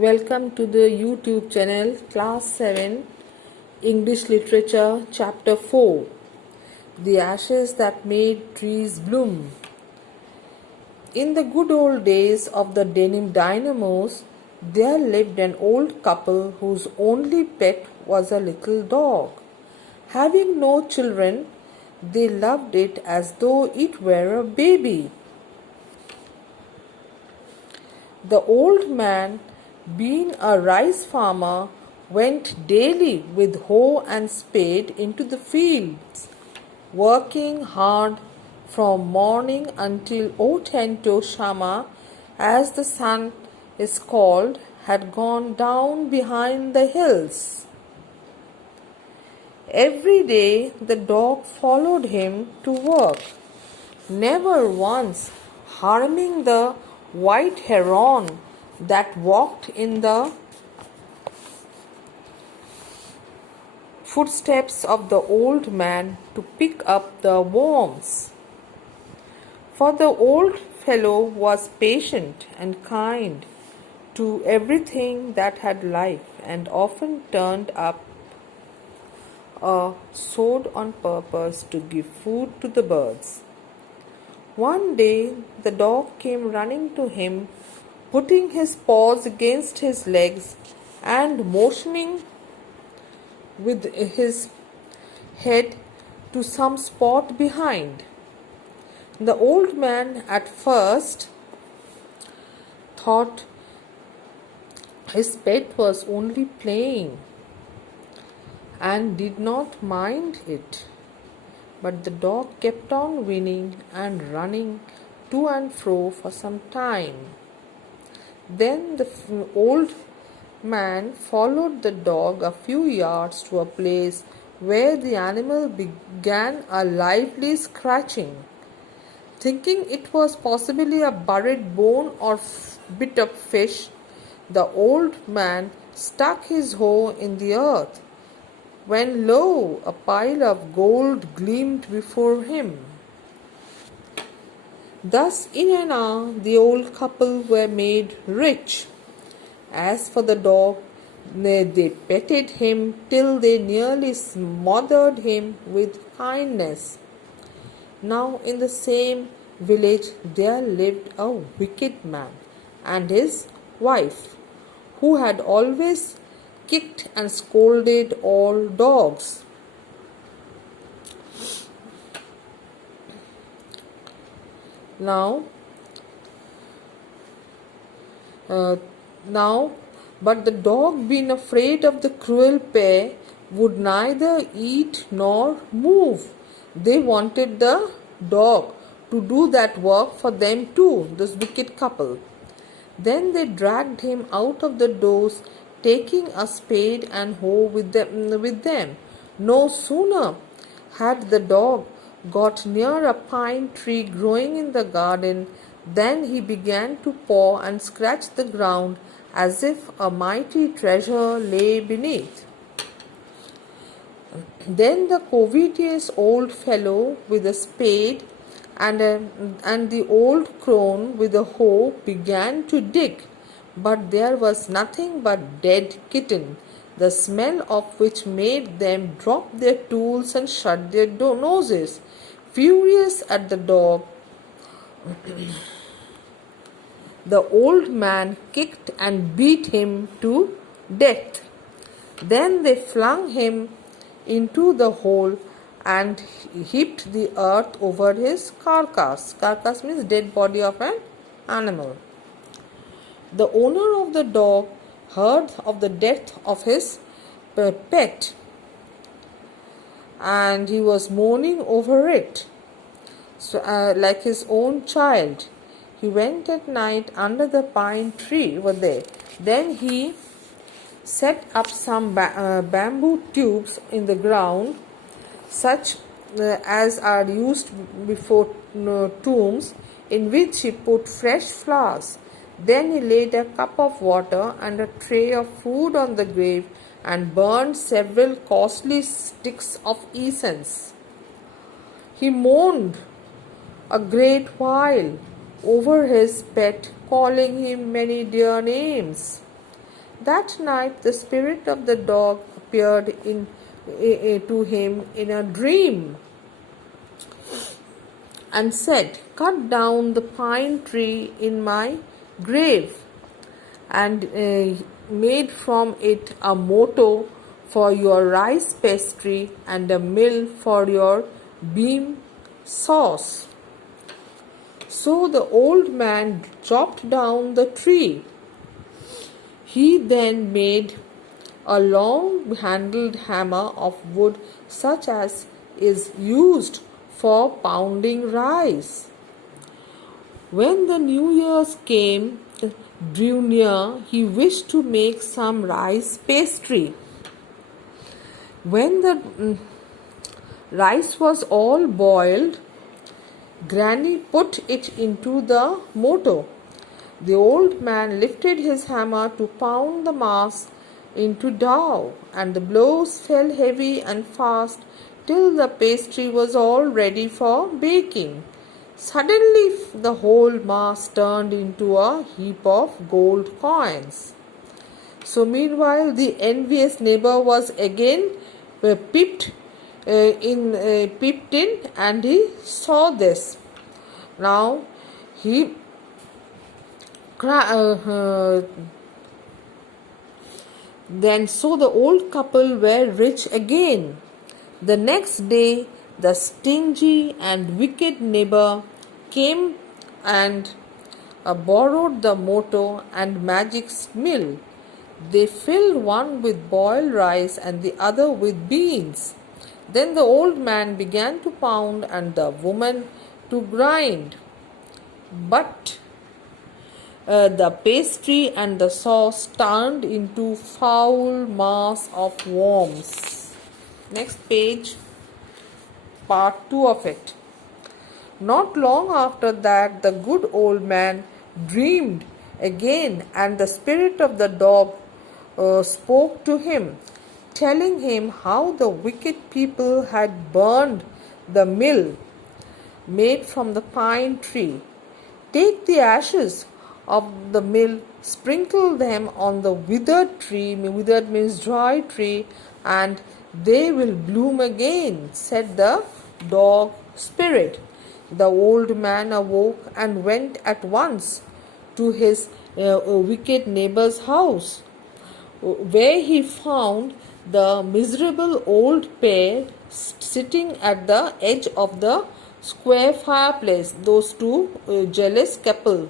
Welcome to the YouTube channel Class 7 English Literature Chapter 4 The Ashes That Made Trees Bloom. In the good old days of the denim dynamos, there lived an old couple whose only pet was a little dog. Having no children, they loved it as though it were a baby. The old man, being a rice farmer, went daily with hoe and spade into the fields, working hard from morning until Otento Shama, as the sun is called, had gone down behind the hills. Every day the dog followed him to work, never once harming the white heron that walked in the footsteps of the old man to pick up the worms. For the old fellow was patient and kind to everything that had life, and often turned up a sword on purpose to give food to the birds. One day the dog came running to him, putting his paws against his legs and motioning with his head to some spot behind. The old man at first thought his pet was only playing and did not mind it. But the dog kept on winning and running to and fro for some time. Then the old man followed the dog a few yards to a place where the animal began a lively scratching. Thinking it was possibly a buried bone or bit of fish, the old man stuck his hoe in the earth, when lo, a pile of gold gleamed before him. Thus in an hour the old couple were made rich. As for the dog, they petted him till they nearly smothered him with kindness. Now in the same village there lived a wicked man and his wife, who had always kicked and scolded all dogs. Now, but the dog, being afraid of the cruel pair, would neither eat nor move. They wanted the dog to do that work for them too, this wicked couple. Then they dragged him out of the doors, taking a spade and hoe with them. No sooner had the dog got near a pine tree growing in the garden than he began to paw and scratch the ground as if a mighty treasure lay beneath. Then the covetous old fellow with a spade and the old crone with a hoe began to dig, but there was nothing but dead kitten, the smell of which made them drop their tools and shut their noses. Furious at the dog, the old man kicked and beat him to death. Then they flung him into the hole and heaped the earth over his carcass. Carcass means dead body of an animal. The owner of the dog heard of the death of his pet, and he was mourning over it, like his own child. He went at night under the pine tree over there. Then he set up some bamboo tubes in the ground, such as are used before tombs, in which he put fresh flowers. Then he laid a cup of water and a tray of food on the grave and burned several costly sticks of incense. He mourned a great while over his pet, calling him many dear names. That night the spirit of the dog appeared to him in a dream and said, "Cut down the pine tree in my grave and made from it a motto for your rice pastry and a mill for your bean sauce." So the old man chopped down the tree. He then made a long handled hammer of wood such as is used for pounding rice. When the New Year's drew near, he wished to make some rice pastry. When the rice was all boiled, Granny put it into the mortar. The old man lifted his hammer to pound the mass into dough, and the blows fell heavy and fast till the pastry was all ready for baking. Suddenly the whole mass turned into a heap of gold coins. So meanwhile the envious neighbor was again peeped in, and he saw this. Now he then so the old couple were rich again. The next day the stingy and wicked neighbor came and borrowed the mortar and magic mill. They filled one with boiled rice and the other with beans. Then the old man began to pound and the woman to grind. But the pastry and the sauce turned into foul mass of worms. Next page, part 2 of it. Not long after that, the good old man dreamed again, and the spirit of the dog spoke to him, telling him how the wicked people had burned the mill made from the pine tree. Take the ashes of the mill, sprinkle them on the withered tree, withered means dry tree, and they will bloom again, said the dog spirit. The old man awoke and went at once to his wicked neighbor's house, where he found the miserable old pair sitting at the edge of the square fireplace, those two jealous couple,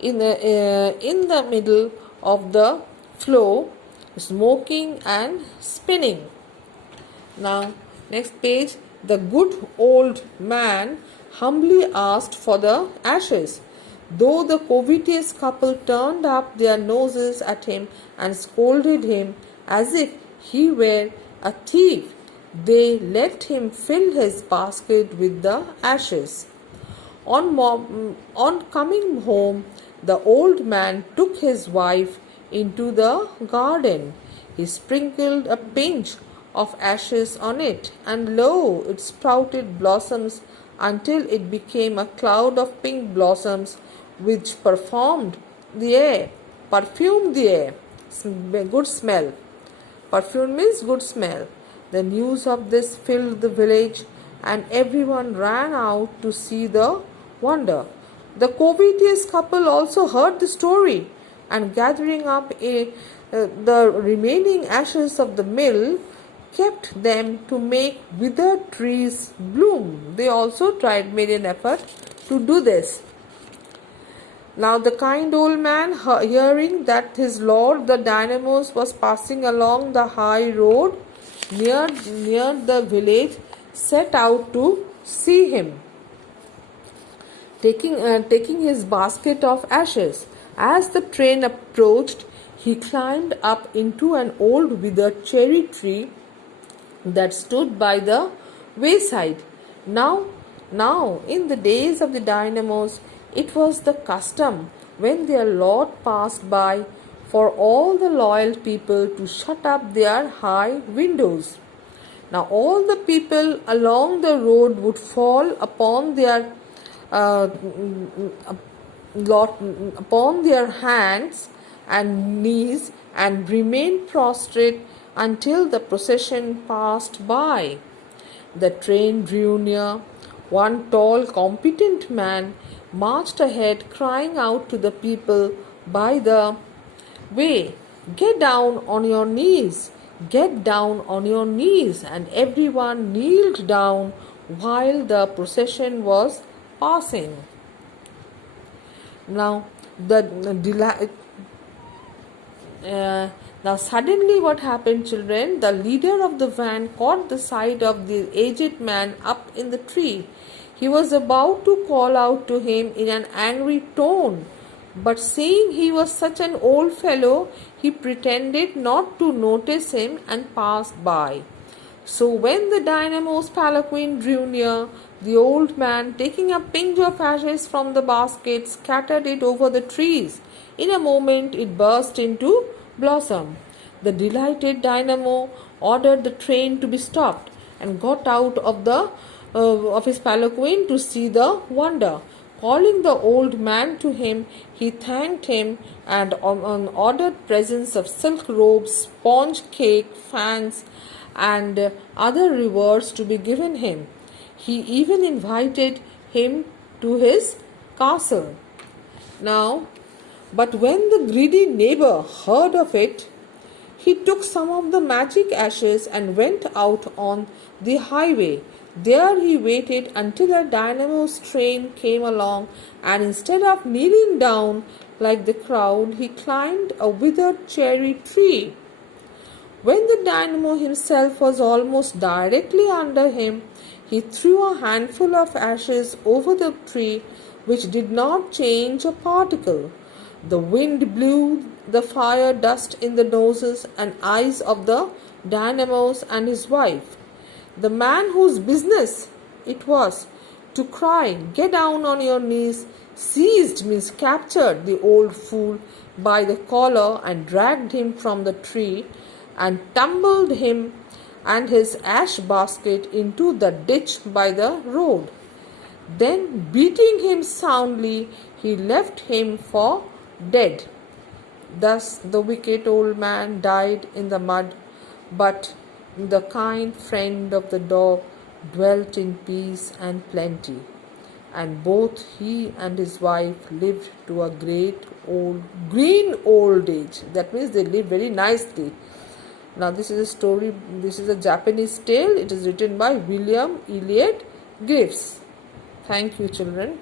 in the middle of the floor, smoking and spinning. Now, next page. The good old man humbly asked for the ashes. Though the covetous couple turned up their noses at him and scolded him as if he were a thief, they let him fill his basket with the ashes. On coming home, the old man took his wife into the garden. He sprinkled a pinch of ashes on it, and lo, it sprouted blossoms until it became a cloud of pink blossoms which perfumed the air. Good smell. Perfume means good smell. The news of this filled the village, and everyone ran out to see the wonder. The covetous couple also heard the story, and gathering up the remaining ashes of the mill, kept them to make withered trees bloom. They also made an effort to do this. Now the kind old man, hearing that his lord the Dynamos was passing along the high road near the village, set out to see him, taking his basket of ashes. As the train approached, he climbed up into an old withered cherry tree that stood by the wayside. Now, in the days of the Dynamos, it was the custom when their lord passed by for all the loyal people to shut up their high windows. Now all the people along the road would fall upon their hands and knees and remained prostrate until the procession passed by. The train drew near. One tall, competent man marched ahead, crying out to the people by the way, "Get down on your knees! Get down on your knees!" And everyone kneeled down while the procession was passing. Now, the delight. Now suddenly what happened, children? The leader of the van caught the sight of the aged man up in the tree. He was about to call out to him in an angry tone, but seeing he was such an old fellow, he pretended not to notice him and passed by. So when the dynamo's palanquin drew near, the old man, taking a pinch of ashes from the basket, scattered it over the trees. In a moment it burst into blossom. The delighted dynamo ordered the train to be stopped and got out of his palanquin to see the wonder. Calling the old man to him, he thanked him and ordered presents of silk robes, sponge cake, fans, and other rewards to be given him. He even invited him to his castle. Now, but when the greedy neighbor heard of it, he took some of the magic ashes and went out on the highway. There he waited until a dynamo's train came along, and instead of kneeling down like the crowd, he climbed a withered cherry tree. When the dynamo himself was almost directly under him, he threw a handful of ashes over the tree, which did not change a particle. The wind blew the fire dust in the noses and eyes of the dynamos and his wife. The man whose business it was to cry, "Get down on your knees," captured the old fool by the collar and dragged him from the tree and tumbled him and his ash basket into the ditch by the road. Then, beating him soundly, he left him for dead. Thus the wicked old man died in the mud, but the kind friend of the dog dwelt in peace and plenty, and both he and his wife lived to a great green old age. That means they lived very nicely. Now this is a story, this is a Japanese tale. It is written by William Elliot Gibbs. Thank you, children.